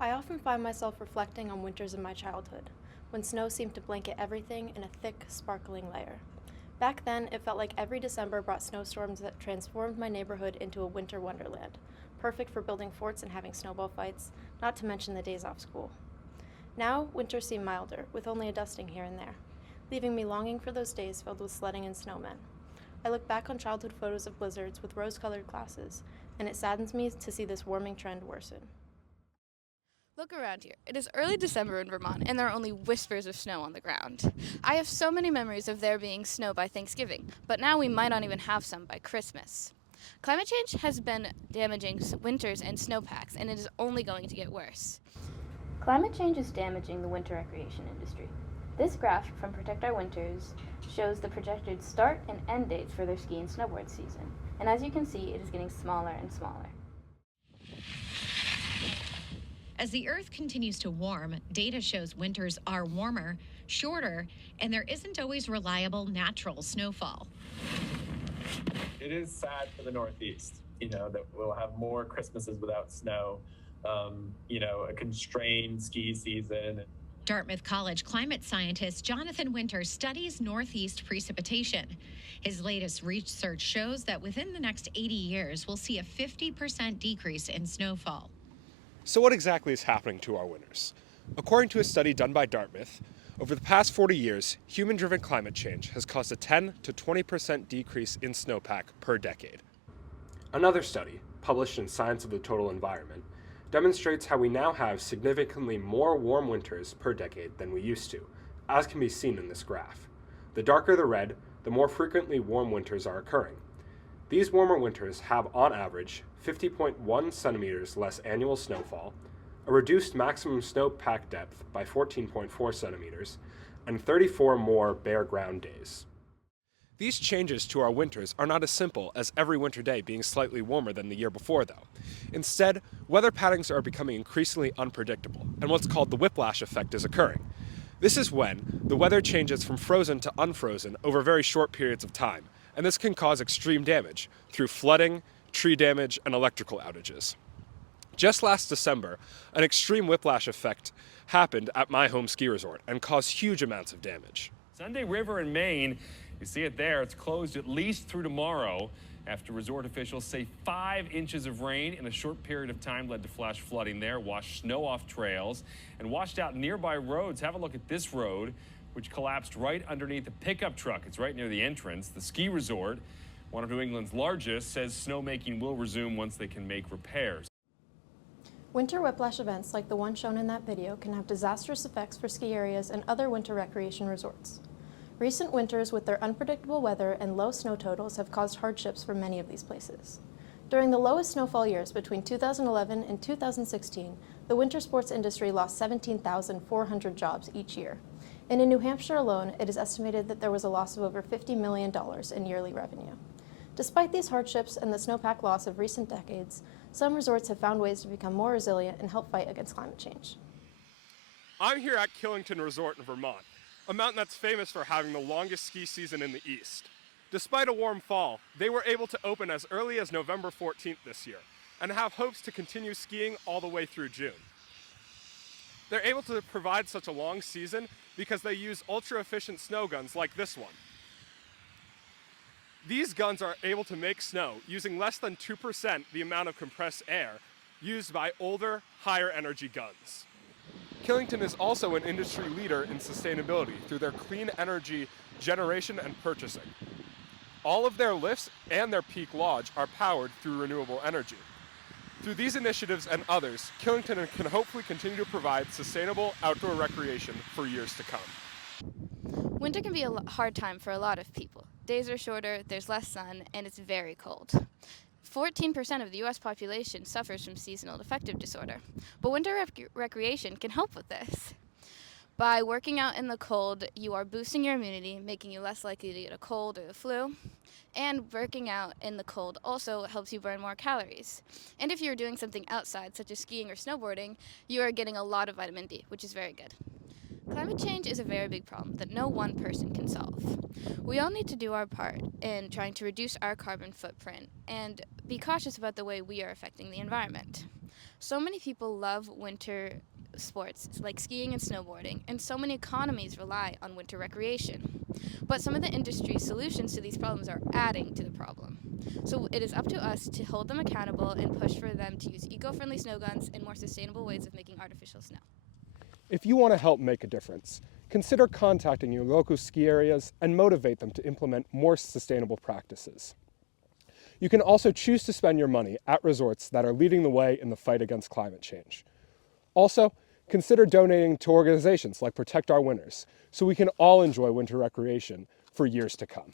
I often find myself reflecting on winters in my childhood, when snow seemed to blanket everything in a thick, sparkling layer. Back then, it felt like every December brought snowstorms that transformed my neighborhood into a winter wonderland, perfect for building forts and having snowball fights, not to mention the days off school. Now, winters seem milder, with only a dusting here and there, leaving me longing for those days filled with sledding and snowmen. I look back on childhood photos of blizzards with rose-colored glasses, and it saddens me to see this warming trend worsen. Look around here. It is early December in Vermont, and there are only whispers of snow on the ground. I have so many memories of there being snow by Thanksgiving, but now we might not even have some by Christmas. Climate change has been damaging winters and snowpacks, and it is only going to get worse. Climate change is damaging the winter recreation industry. This graph from Protect Our Winters shows the projected start and end dates for their ski and snowboard season, and as you can see, it is getting smaller and smaller. As the Earth continues to warm, data shows winters are warmer, shorter, and there isn't always reliable natural snowfall. It is sad for the Northeast, that we'll have more Christmases without snow, a constrained ski season. Dartmouth College climate scientist Jonathan Winter studies Northeast precipitation. His latest research shows that within the next 80 years, we'll see a 50% decrease in snowfall. So what exactly is happening to our winters? According to a study done by Dartmouth, over the past 40 years, human-driven climate change has caused a 10 to 20% decrease in snowpack per decade. Another study, published in Science of the Total Environment, demonstrates how we now have significantly more warm winters per decade than we used to, as can be seen in this graph. The darker the red, the more frequently warm winters are occurring. These warmer winters have, on average, 50.1 centimeters less annual snowfall, a reduced maximum snowpack depth by 14.4 centimeters, and 34 more bare ground days. These changes to our winters are not as simple as every winter day being slightly warmer than the year before, though. Instead, weather patterns are becoming increasingly unpredictable, and what's called the whiplash effect is occurring. This is when the weather changes from frozen to unfrozen over very short periods of time, and this can cause extreme damage through flooding, tree damage, and electrical outages. Just last December, an extreme whiplash effect happened at my home ski resort and caused huge amounts of damage. Sunday River in Maine, you see it there, it's closed at least through tomorrow after resort officials say 5 inches of rain in a short period of time led to flash flooding there, washed snow off trails, and washed out nearby roads. Have a look at this road, which collapsed right underneath a pickup truck. It's right near the entrance. The ski resort, one of New England's largest, says snowmaking will resume once they can make repairs. Winter whiplash events like the one shown in that video can have disastrous effects for ski areas and other winter recreation resorts. Recent winters with their unpredictable weather and low snow totals have caused hardships for many of these places. During the lowest snowfall years between 2011 and 2016, the winter sports industry lost 17,400 jobs each year. And in New Hampshire alone, it is estimated that there was a loss of over $50 million in yearly revenue. Despite these hardships and the snowpack loss of recent decades, some resorts have found ways to become more resilient and help fight against climate change. I'm here at Killington Resort in Vermont, a mountain that's famous for having the longest ski season in the East. Despite a warm fall, they were able to open as early as November 14th this year and have hopes to continue skiing all the way through June. They're able to provide such a long season because they use ultra-efficient snow guns like this one. These guns are able to make snow using less than 2% the amount of compressed air used by older, higher energy guns. Killington is also an industry leader in sustainability through their clean energy generation and purchasing. All of their lifts and their peak lodge are powered through renewable energy. Through these initiatives and others, Killington can hopefully continue to provide sustainable outdoor recreation for years to come. Winter can be a hard time for a lot of people. Days are shorter, there's less sun, and it's very cold. 14% of the U.S. population suffers from seasonal affective disorder, but winter recreation can help with this. By working out in the cold, you are boosting your immunity, making you less likely to get a cold or the flu. And working out in the cold also helps you burn more calories. And if you're doing something outside, such as skiing or snowboarding, you are getting a lot of vitamin D, which is very good. Climate change is a very big problem that no one person can solve. We all need to do our part in trying to reduce our carbon footprint and be cautious about the way we are affecting the environment. So many people love winter sports like skiing and snowboarding, and so many economies rely on winter recreation. But some of the industry's solutions to these problems are adding to the problem. So it is up to us to hold them accountable and push for them to use eco-friendly snow guns and more sustainable ways of making artificial snow. If you want to help make a difference, consider contacting your local ski areas and motivate them to implement more sustainable practices. You can also choose to spend your money at resorts that are leading the way in the fight against climate change. Also, consider donating to organizations like Protect Our Winters so we can all enjoy winter recreation for years to come.